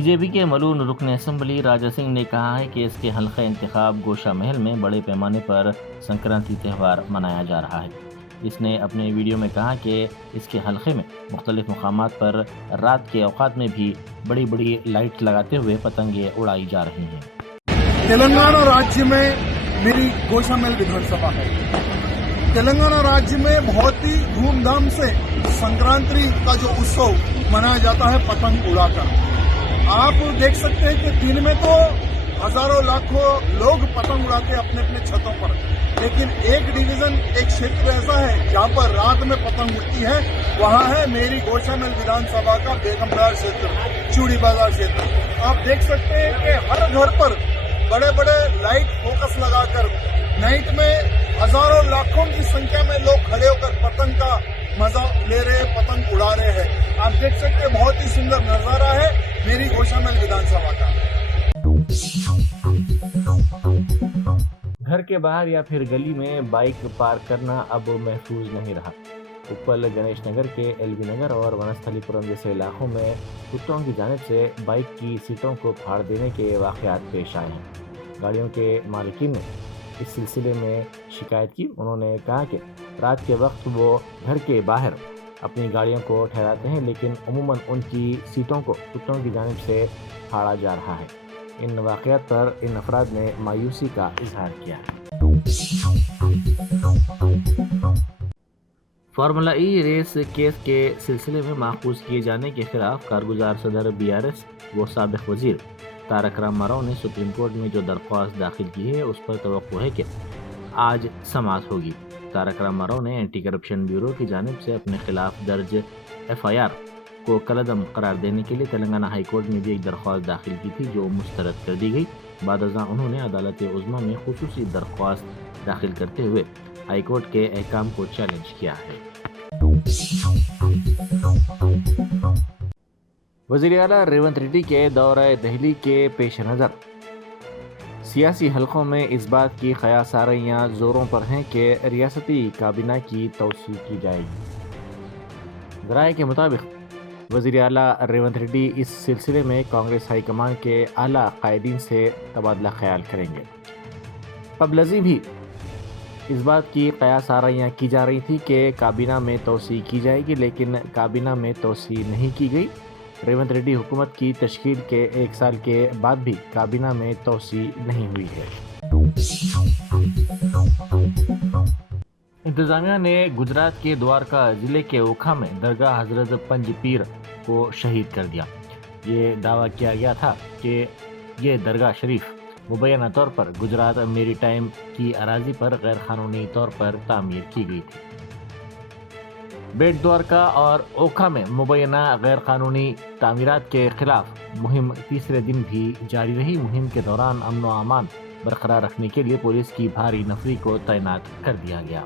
B J پی کے ملون رکن اسمبلی راجا سنگھ نے کہا ہے کہ اس کے حلقہ انتخاب گوشہ محل میں بڑے پیمانے پر سنکرانتی تہوار منایا جا رہا ہے۔ اس نے اپنے ویڈیو میں کہا کہ اس کے حلقے میں مختلف مقامات پر رات کے اوقات میں بھی بڑی بڑی لائٹ لگاتے ہوئے پتنگیں اڑائی جا رہی ہیں۔ تلنگانہ راجیہ میں میری گوشہ محل ودھان سبھا ہے۔ تلنگانہ راجیہ میں بہت ہی دھوم دھام سے سنکرانتی کا جو اتسو منایا جاتا ہے پتنگ اڑا کر۔ آپ دیکھ سکتے ہیں کہ دن میں تو ہزاروں لاکھوں لوگ پتنگ اڑاتے اپنے اپنے چھتوں پر، لیکن ایک ڈویژن ایک چھیتر ایسا ہے جہاں پر رات میں پتنگ اڑتی ہے، وہاں ہے میری گوشہ محل ودھان سبھا کا بیگم بازار چھیتر، چوڑی بازار چھیتر۔ آپ دیکھ سکتے ہیں کہ ہر گھر پر بڑے بڑے لائٹ فوکس لگا کر نائٹ میں ہزاروں لاکھوں کی سنکھیا میں لوگ کھڑے ہو کر پتنگ کا مزہ لے رہے، پتنگ اڑا رہے ہیں۔ آپ دیکھ سکتے ہیں بہت ہی سندر نظارہ ہے میری گوشہ محل ودھان سبھا کا۔ گھر کے باہر یا پھر گلی میں بائک پارک کرنا اب محفوظ نہیں رہا۔ اپل گنیش نگر کے ایل بی نگر اور ونستھلی پورم جیسے علاقوں میں کتوں کی جانب سے بائک کی سیٹوں کو پھاڑ دینے کے واقعات پیش آئے ہیں۔ گاڑیوں کے مالکین نے اس سلسلے میں شکایت کی۔ انہوں نے کہا کہ رات کے وقت وہ گھر کے باہر اپنی گاڑیوں کو ٹھہراتے ہیں، لیکن عموماً ان کی سیٹوں کو کتوں کی جانب سے پھاڑا جا رہا ہے۔ ان واقعات پر ان افراد نے مایوسی کا اظہار کیا ہے۔ فارمولا ای ریس کیس کے سلسلے میں ماخوذ کیے جانے کے خلاف کارگزار صدر بی آر ایس و سابق وزیر تارک راما راؤ نے سپریم کورٹ میں جو درخواست داخل کی ہے اس پر توقع ہے کہ آج سماعت ہوگی۔ تارک راما راؤ نے اینٹی کرپشن بیورو کی جانب سے اپنے خلاف درج ایف آئی آر کو کالعدم قرار دینے کے لیے تلنگانہ ہائی کورٹ میں بھی ایک درخواست داخل کی تھی، جو مسترد کر دی گئی۔ بعد ازاں انہوں نے عدالت عظمیٰ میں خصوصی درخواست داخل کرتے ہوئے ہائی کورٹ کے احکام کو چیلنج کیا ہے۔ وزیر اعلیٰ ریونت ریڈی کے دورہ دہلی کے پیش نظر سیاسی حلقوں میں اس بات کی قیاس آرائیاں زوروں پر ہیں کہ ریاستی کابینہ کی توسیع کی جائے گی۔ ذرائع کے مطابق وزیر اعلیٰ ریونت ریڈی اس سلسلے میں کانگریس ہائی کمان کے اعلیٰ قائدین سے تبادلہ خیال کریں گے۔ قبل ازیں بھی اس بات کی قیاس آرائیاں کی جا رہی تھی کہ کابینہ میں توسیع کی جائے گی، لیکن کابینہ میں توسیع نہیں کی گئی۔ ریونت ریڈی حکومت کی تشکیل کے ایک سال کے بعد بھی کابینہ میں توسیع نہیں ہوئی ہے۔ انتظامیہ نے گجرات کے دوارکا ضلع کے اوکھا میں درگاہ حضرت پنج پیر کو شہید کر دیا۔ یہ دعویٰ کیا گیا تھا کہ یہ درگاہ شریف مبینہ طور پر گجرات میری ٹائم کی اراضی پر غیر قانونی طور پر تعمیر کی گئی تھی۔ بیٹ دوارکا اور اوکھا میں مبینہ غیر قانونی تعمیرات کے خلاف مہم تیسرے دن بھی جاری رہی۔ مہم کے دوران امن و امان برقرار رکھنے کے لیے پولیس کی بھاری نفری کو تعینات کر دیا گیا۔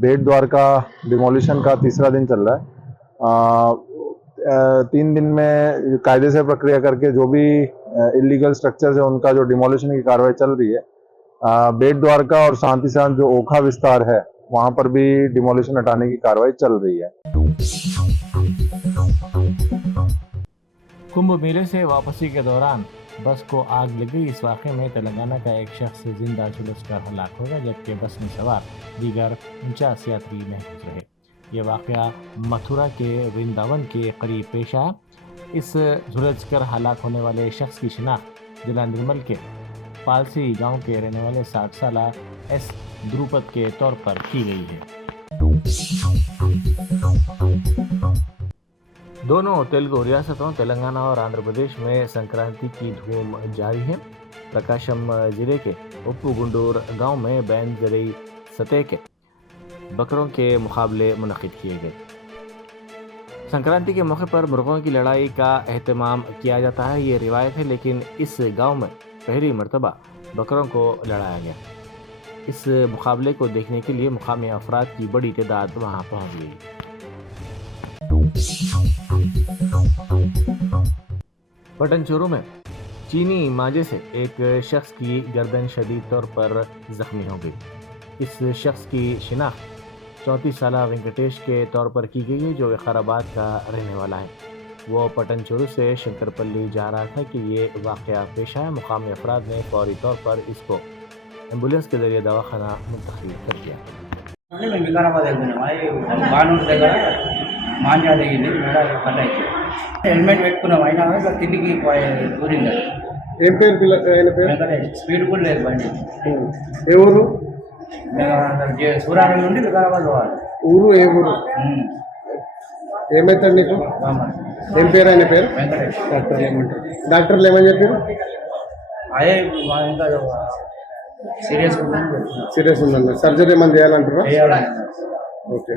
بیٹ دوارکا ڈیمولیشن کا تیسرا دن چل رہا ہے۔ 3 دن میں قاعدے سے پرکریا کر کے جو بھی انلیگل سٹرکچرز ہیں ان کا جو ڈیمولیشن کی کاروائی چل رہی ہے۔ بیٹ دوارکا اور ساتھ ہی ساتھ جو اوکھا وستار ہے وہاں پر بھی ڈیمولیشن ہٹانے کی کاروائی چل رہی ہے۔ کمبھ میلے سے واپسی کے دوران بس کو آگ لگ گئی۔ اس واقعے میں تلنگانہ کا ایک شخص زندہ جھلس کر ہلاک ہوگا، جبکہ بس میں سوار دیگر 49 یاتری محفوظ رہے۔ یہ واقعہ متھرا کے ورنداون کے قریب پیش آیا۔ اس جھلس کر ہلاک ہونے والے شخص کی شناخت ضلع نرمل کے پالسی گاؤں کے رہنے والے 60 سالہ ایس دروپد کے طور پر کی گئی ہے۔ دونوں تیلگو ریاستوں تلنگانہ اور آندھرا پردیش میں سنکرانتی کی دھوم جاری ہے۔ پرکاشم ضلع کے اپو گنڈور گاؤں میں بین ضلعی سطح کے بکروں کے مقابلے منعقد کیے گئے۔ سنکرانتی کے موقع پر مرغوں کی لڑائی کا اہتمام کیا جاتا ہے، یہ روایت ہے، لیکن اس گاؤں میں پہلی مرتبہ بکروں کو لڑایا گیا۔ اس مقابلے کو دیکھنے کے لیے مقامی افراد کی بڑی تعداد وہاں پہنچ گئی۔ پٹن چورو میں چینی مانجے سے ایک شخص کی گردن شدید طور پر زخمی ہو گئی۔ اس شخص کی شناخت 34 سالہ وینکٹیش کے طور پر کی گئی ہے، جو وقار آباد کا رہنے والا ہے۔ وہ پٹنچورو سے شنکرپلی جا رہا تھا کہ یہ واقعہ پیش آیا۔ مقامی افراد نے فوری طور پر اس کو ایمبولینس کے ذریعے دواخانہ منتقل کر دیا۔ మేము వికారాబాద్ వెళ్తున్నాం అది బానూరు దగ్గర మాంజా దిగింది మేడ పడ్డ హెల్మెట్ పెట్టుకున్నాం అయినా ఇట్లా తిండికి కూరింది ఏం పేరు పిల్లలు ఆయన పేరు వెంకటేష్ స్పీడ్ కూడా లేదు బండి ఏ ఊరు మేము సూరారం నుండి వికారాబాద్ పోవాలి ఊరు ఏ ఊరు ఏమవుతాడు నీకు ఏం పేరు ఆయన పేరు వెంకటేష్ డాక్టర్లు ఏమని చెప్పారు అదే మా ఇంకా సీరియస్ ఉందని చెప్తున్నారు సీరియస్ ఉందన్న సర్జరీ ఏమైనా చేయాలంటారా చేయాలని ఓకే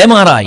MRI,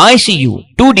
ICU, 2D